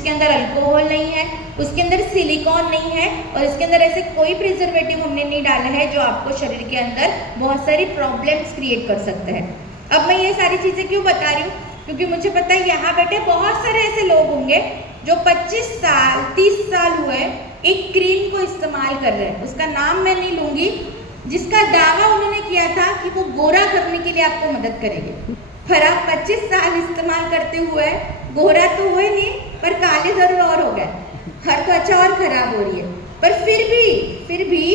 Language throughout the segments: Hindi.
उसके अंदर अल्कोहल नहीं है, उसके अंदर सिलिकॉन नहीं है और इसके अंदर ऐसे कोई प्रिजर्वेटिव हमने नहीं डाला है जो आपको शरीर के अंदर बहुत सारी प्रॉब्लम्स क्रिएट कर सकते हैं। अब मैं ये सारी चीज़ें क्यों बता रही हूँ, क्योंकि मुझे पता है यहाँ बैठे बहुत सारे ऐसे लोग होंगे जो 25 साल 30 साल हुए एक क्रीम को इस्तेमाल कर रहे हैं, उसका नाम मैं नहीं लूँगी, जिसका दावा उन्होंने किया था कि वो गोरा करने के लिए आपको मदद करेगी। पर आप 25 साल इस्तेमाल करते हुए गोरा तो हुए नहीं, पर काले जरूर और हो गए, हर त्वचा और खराब हो रही है। पर फिर भी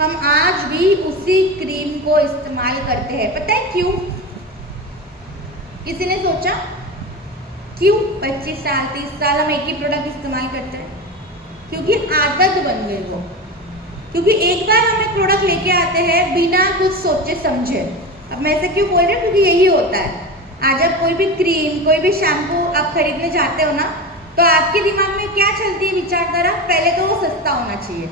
हम आज भी उसी क्रीम को इस्तेमाल करते हैं। पता है क्यों? किसी ने सोचा क्यों 25 साल 30 साल हम एक ही प्रोडक्ट इस्तेमाल करते हैं? क्योंकि आदत बन गई वो। क्योंकि एक बार हम एक प्रोडक्ट लेके आते हैं बिना कुछ सोचे समझे। अब मैं ऐसे क्यों बोल रही हूँ? क्योंकि यही होता है। आज आप कोई भी क्रीम, कोई भी शैम्पू आप खरीदने जाते हो ना, तो आपके दिमाग में क्या चलती है विचारधारा? पहले तो वो सस्ता होना चाहिए,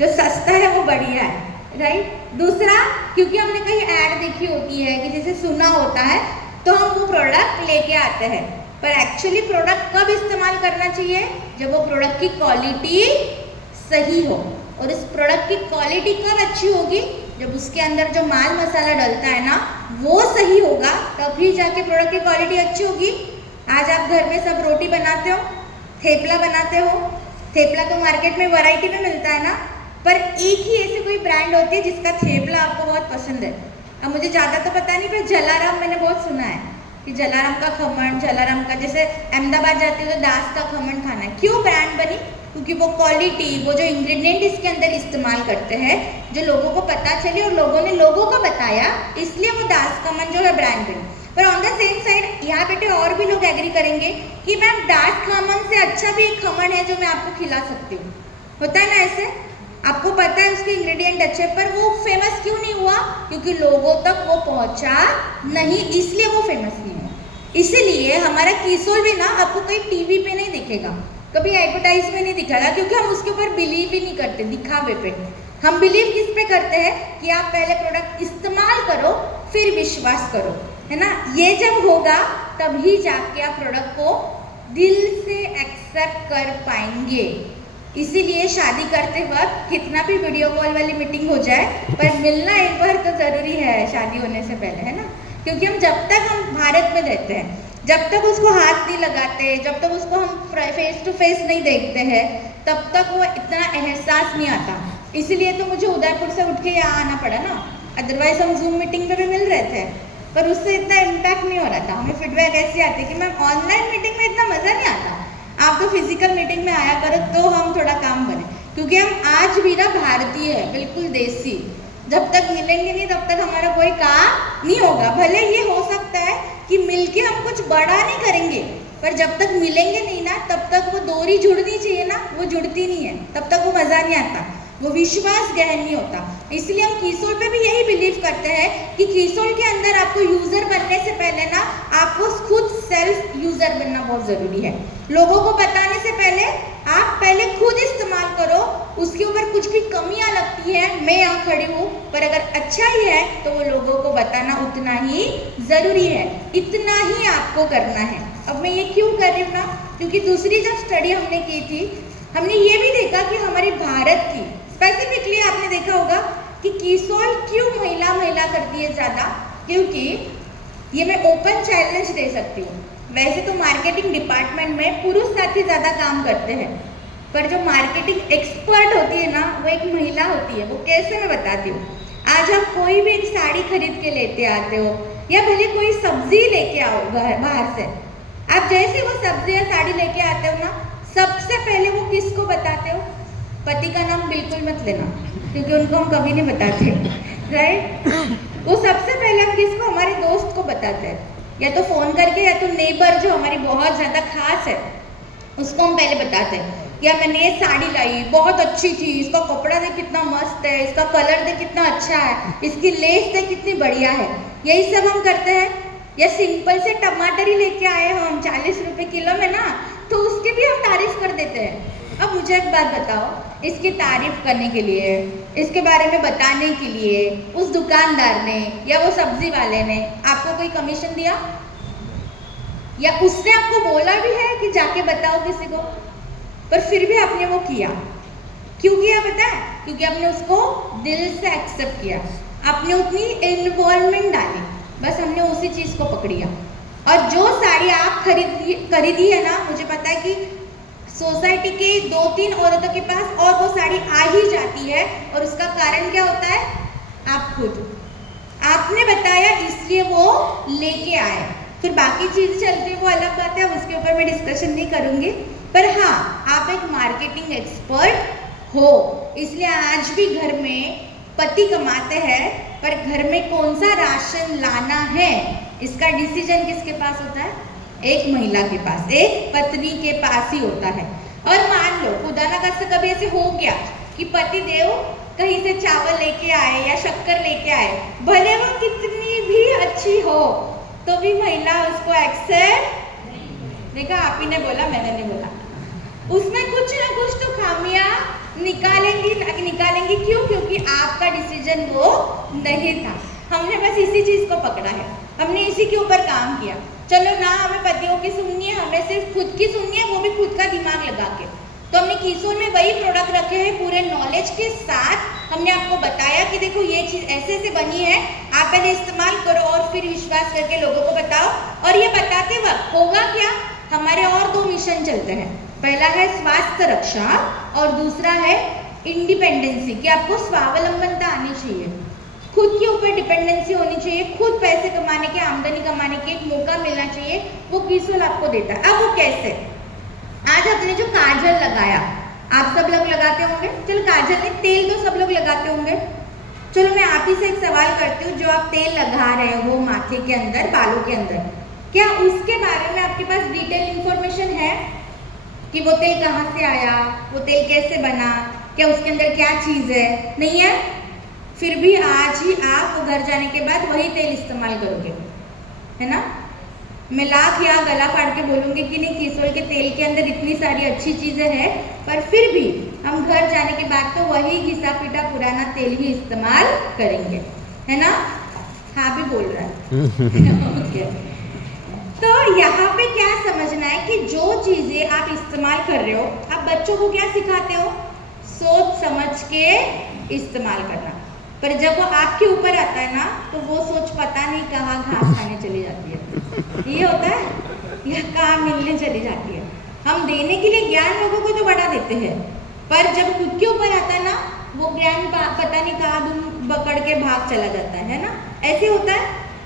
जो सस्ता है वो बढ़िया है, राइट। दूसरा, क्योंकि हमने कहीं ऐड देखी होती है कि जैसे सुना होता है, तो हम वो प्रोडक्ट लेके आते हैं। पर एक्चुअली प्रोडक्ट कब इस्तेमाल करना चाहिए? जब वो प्रोडक्ट की क्वालिटी सही हो। और इस प्रोडक्ट की क्वालिटी कब अच्छी होगी? जब उसके अंदर जो माल मसाला डलता है ना, वो सही होगा, तभी जाके प्रोडक्ट की क्वालिटी अच्छी होगी। आज आप घर में सब रोटी बनाते हो, थेपला बनाते हो, थेपला तो मार्केट में वैरायटी में मिलता है ना, पर एक ही ऐसी कोई ब्रांड होती है जिसका थेपला आपको बहुत पसंद है। अब मुझे ज़्यादा तो पता नहीं, पर जलाराम मैंने बहुत सुना है कि जलाराम का खमण, जलाराम का, जैसे अहमदाबाद जाते हो तो दास का खमण खाना है। क्यों ब्रांड बनी? क्योंकि वो क्वालिटी, वो जो इंग्रेडिएंट इसके अंदर इस्तेमाल करते हैं, जो लोगों को पता चले और लोगों ने लोगों को बताया, इसलिए वो दास खमण जो है ब्रांड बनी। पर ऑन द सेम साइड यहाँ बेटे और भी लोग एग्री करेंगे कि मैम दास खमण से अच्छा भी एक खमण है जो मैं आपको खिला सकती हूँ। होता है ना ऐसे? आपको पता है उसके इंग्रेडिएंट अच्छे, पर वो फेमस क्यों नहीं हुआ? क्योंकि लोगों तक वो पहुंचा नहीं, इसलिए वो फेमस नहीं हुआ। इसीलिए हमारा कीसोल भी ना आपको कहीं टीवी पे नहीं दिखेगा, कभी एडवर्टाइज में नहीं दिखेगा, क्योंकि हम उसके ऊपर बिलीव ही नहीं करते दिखावे पे। हम बिलीव किस पे करते हैं कि आप पहले प्रोडक्ट इस्तेमाल करो फिर विश्वास करो, है ना। ये जब होगा तभी जाके आप प्रोडक्ट को दिल से एक्सेप्ट कर पाएंगे। इसीलिए शादी करते वक्त कितना भी वीडियो कॉल वाली मीटिंग हो जाए, पर मिलना एक बार तो जरूरी है शादी होने से पहले, है ना। क्योंकि हम जब तक हम भारत में रहते हैं, जब तक उसको हाथ नहीं लगाते, जब तक उसको हम फेस टू फेस नहीं देखते हैं, तब तक वो इतना एहसास नहीं आता। इसीलिए तो मुझे उदयपुर से उठ के यहाँ आना पड़ा ना, अदरवाइज हम जूम मीटिंग पे भी मिल रहे थे, पर उससे इतना इम्पैक्ट नहीं हो रहा था। हमें फीडबैक ऐसी आती कि मैम ऑनलाइन मीटिंग में इतना मज़ा नहीं आता, आप तो फिजिकल मीटिंग में आया करो तो हम थोड़ा काम करें। क्योंकि हम आज भी ना भारतीय है, बिल्कुल देसी। जब तक मिलेंगे नहीं तब तक हमारा कोई काम नहीं होगा। भले ये हो सकता है कि मिलके हम कुछ बड़ा नहीं करेंगे, पर जब तक मिलेंगे नहीं ना तब तक वो डोरी जुड़नी चाहिए ना, वो जुड़ती नहीं है, तब तक वो मज़ा नहीं आता, वो विश्वास गहन नहीं होता। इसलिए हम कीसोल पे भी यही बिलीव करते हैं कि कीसोल के अंदर आपको यूज़र बनने से पहले ना आपको खुद सेल्फ यूज़र बनना बहुत ज़रूरी है। लोगों को बताने से पहले आप पहले खुद इस्तेमाल करो, उसके ऊपर कुछ भी कमियां लगती है, मैं यहाँ खड़ी हूँ, पर अगर अच्छा ही है तो वो लोगों को बताना उतना ही ज़रूरी है, इतना ही आपको करना है। अब मैं ये क्यों कर रही हूँ ना, क्योंकि दूसरी जब स्टडी हमने की थी, हमने ये भी देखा कि हमारे भारत की स्पेसिफिकली आपने देखा होगा कि कीसोल क्यों महिला करती है ज़्यादा, क्योंकि ये मैं ओपन चैलेंज दे सकती हूँ। वैसे तो मार्केटिंग डिपार्टमेंट में पुरुष साथी ज़्यादा काम करते हैं, पर जो मार्केटिंग एक्सपर्ट होती है ना वो एक महिला होती है। वो कैसे, मैं बताती हूँ। आज आप कोई भी एक साड़ी खरीद के लेते आते हो, या भले कोई सब्जी लेके आओ बाहर से, आप जैसे वो सब्जी या साड़ी लेके आते हो ना, सबसे पहले वो किसको बताते हो? पति का नाम बिल्कुल मत लेना, क्योंकि उनको हम कभी नहीं बताते, राइट। वो सबसे पहले हम किसको? हमारे दोस्त को बताते हैं, या तो फ़ोन करके, या तो नेबर जो हमारी बहुत ज़्यादा खास है उसको हम पहले बताते हैं कि मैंने ये साड़ी लाई, बहुत अच्छी थी, इसका कपड़ा देख कितना मस्त है, इसका कलर देख कितना अच्छा है, इसकी लेस देख कितनी बढ़िया है। यही सब हम करते हैं। या सिंपल से टमाटर ही लेके आए हो हम 40 रुपये किलो में ना, तो उसके भी हम तारीफ कर देते हैं। अब मुझे एक बात बताओ, इसकी तारीफ करने के लिए, इसके बारे में बताने के लिए उस दुकानदार ने या वो सब्जी वाले ने आपको कोई कमीशन दिया? या उसने आपको बोला भी है कि जाके बताओ किसी को, पर फिर भी आपने वो किया। क्यों किया पता है? क्योंकि आपने उसको दिल से एक्सेप्ट किया, आपने उतनी इन्वॉल्वमेंट डाली, बस हमने उसी चीज को पकड़िया। और जो साड़ी आप खरीदी है ना, मुझे पता है कि सोसाइटी के 2-3 औरतों के पास और वो साड़ी आ ही जाती है, और उसका कारण क्या होता है? आप खुद, आपने बताया इसलिए वो लेके आए। फिर बाकी चीज चलती है वो अलग बात है, उसके ऊपर मैं डिस्कशन नहीं करूंगी। पर हाँ, आप एक मार्केटिंग एक्सपर्ट हो, इसलिए आज भी घर में पति कमाते हैं, पर घर में कौन सा राशन लाना है इसका डिसीजन किसके पास होता है? एक महिला के पास, एक पत्नी के पास ही होता है। और मान लो खुदा ना कर से कभी ऐसे हो गया कि पति देव कहीं से चावल लेके आए या शक्कर लेके आए, भले वो कितनी भी अच्छी हो तो भी महिला उसको एक्सेप्ट, देखा आप ही ने बोला, मैंने नहीं बोला, उसमें कुछ ना कुछ तो खामियां निकालेंगी। क्यों? क्योंकि आपका डिसीजन वो नहीं था। हमने बस इसी चीज को पकड़ा है, हमने इसी के ऊपर काम किया। चलो ना हमें पतियों की सुननी है, हमें सिर्फ खुद की सुननी है, वो भी खुद का दिमाग लगा के। तो हमने कीसोल में वही प्रोडक्ट रखे हैं पूरे नॉलेज के साथ। हमने आपको बताया कि देखो ये चीज ऐसे ऐसे बनी है, आप पहले इस्तेमाल करो और फिर विश्वास करके लोगों को बताओ। और ये बताते वक्त होगा क्या, हमारे और 2 मिशन चलते हैं। पहला है स्वास्थ्य रक्षा और दूसरा है इंडिपेंडेंसी, कि आपको स्वावलंबनता आनी चाहिए, खुद के ऊपर डिपेंडेंसी होनी चाहिए, खुद पैसे कमाने के, आमदनी कमाने के एक मौका मिलना चाहिए। वो कीसोल आपको देता है। अब वो कैसे? आज आपने जो काजल लगाया, आप सब लोग लगाते होंगे, चलो काजल नहीं, तेल तो सब लोग लगाते होंगे। चलो मैं आप ही से एक सवाल करती हूँ, जो आप तेल लगा रहे हो माथे के अंदर, बालों के अंदर, क्या उसके बारे में आपके पास डिटेल इंफॉर्मेशन है कि वो तेल कहाँ से आया, वो तेल कैसे बना, क्या उसके अंदर क्या चीज़ है? नहीं है। फिर भी आज ही आप घर जाने के बाद वही तेल इस्तेमाल करोगे, है ना? मैं लाख या गला फाड़ के बोलूँगी कि नहीं, कीसोल के तेल के अंदर इतनी सारी अच्छी चीज़ें हैं, पर फिर भी हम घर जाने के बाद तो वही घिसा पीटा पुराना तेल ही इस्तेमाल करेंगे, है ना? हाँ भी बोल रहा है। ओके। तो यहाँ पे क्या समझना है कि जो चीज़ें आप इस्तेमाल कर रहे हो, आप बच्चों को क्या सिखाते हो? सोच समझ के इस्तेमाल करना। पर जब वो आपके ऊपर आता है ना, तो वो सोच पता नहीं कहाँ घास खाने चली जाती है, ये होता है, या कहाँ मिलने चली जाती है। हम देने के लिए ज्ञान लोगों को तो बढ़ा देते हैं, पर जब खुद के ऊपर आता है ना, वो ज्ञान पता नहीं कहाँ धूम पकड़ के भाग चला जाता है ना? ऐसे होता है।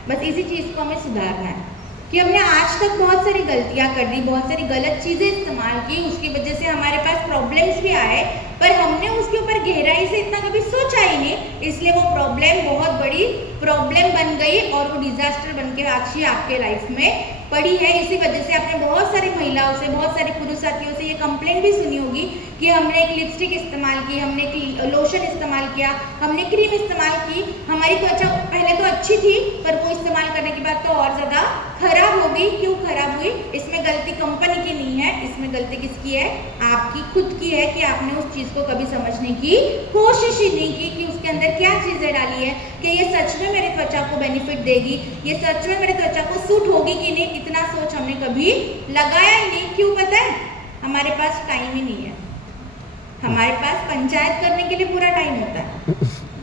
बस इसी चीज़ को हमें सुधारना है कि हमने आज तक बहुत सारी गलतियां कर दी, बहुत सारी गलत चीज़ें इस्तेमाल की, उसकी वजह से हमारे पास प्रॉब्लम्स भी आए, पर हमने उसके ऊपर गहराई से इतना कभी सोचा ही नहीं, इसलिए वो प्रॉब्लम बहुत बड़ी प्रॉब्लम बन गई और वो डिजास्टर बन के आज ही आपके लाइफ में पड़ी है। इसी वजह से आपने बहुत सारी महिलाओं से, बहुत सारे पुरुष साथियों से ये कंप्लेंट भी सुनी होगी कि हमने एक लिपस्टिक इस्तेमाल की, हमने एक लोशन इस्तेमाल किया, हमने क्रीम इस्तेमाल की, हमारी त्वचा पहले तो अच्छी थी, पर वो इस्तेमाल करने के बाद तो और ज़्यादा खराब हो गई। क्यों खराब हुई? इसमें गलती कंपनी की नहीं है, इसमें गलती किसकी है? आपकी खुद की है कि आपने उस चीज़ को कभी समझने की कोशिश ही नहीं की कि उसके अंदर क्या चीज़ें डाली है, कि ये सच में मेरे त्वचा को बेनिफिट देगी, ये सच में मेरे त्वचा को सूट होगी कि नहीं। इतना सोच हमने कभी लगाया ही नहीं। क्यों पता है? हमारे पास टाइम ही नहीं है। हमारे पास पंचायत करने के लिए पूरा टाइम होता है,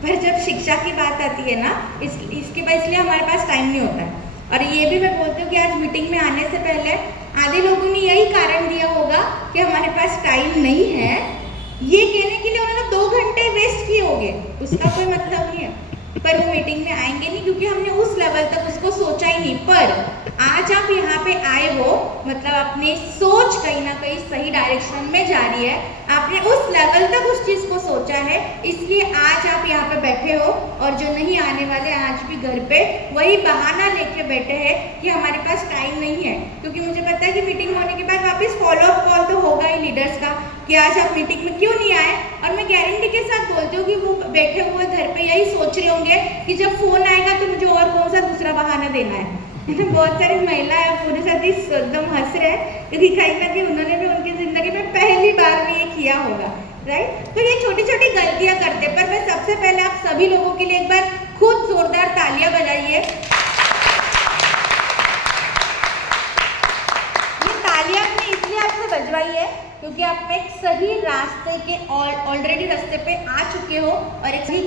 पर जब शिक्षा की बात आती है ना, इसके बाद इसलिए हमारे पास टाइम नहीं होता है। और ये भी मैं बोलती हूँ कि आज मीटिंग में आने से पहले आधे लोगों ने यही कारण दिया होगा कि हमारे पास टाइम नहीं है, ये कहने के लिए उन्होंने 2 घंटे वेस्ट किए होंगे, उसका कोई मतलब नहीं है, पर वो मीटिंग में आएंगे नहीं क्योंकि हमने उस लेवल तक उसको सोचा ही नहीं। पर आज आप यहाँ पे आए हो, मतलब अपनी सोच कहीं ना कहीं सही डायरेक्शन में जा रही है, आपने उस लेवल तक उस चीज़ को सोचा है, इसलिए आज आप यहाँ पे बैठे हो। और जो नहीं आने वाले आज भी घर पे वही बहाना लेके बैठे हैं कि हमारे पास टाइम नहीं है, क्योंकि मुझे पता है कि मीटिंग होने के बाद वापस फॉलोअप कॉल तो होगा ही लीडर्स का कि आज आप मीटिंग में क्यों नहीं आए। और मैं गारंटी के साथ बोलती हूँ कि वो बैठे हुए घर पे यही सोच रहे होंगे कि जब फोन आएगा तो मुझे और कौन सा दूसरा बहाना देना है। बहुत सारी महिलाएं पूरे साथ ही एकदम हंस रहे हैं क्योंकि कहीं ना कहीं उन्होंने भी उनकी जिंदगी में पहली बार में ये किया होगा, राइट? तो ये छोटी छोटी गलतियां करते, पर मैं सबसे पहले आप सभी लोगों के लिए एक बार खुद जोरदार तालियां बजाइए। क्योंकि आप एक सही रास्ते के ऑलरेडी रास्ते पे आ चुके हो और एक सही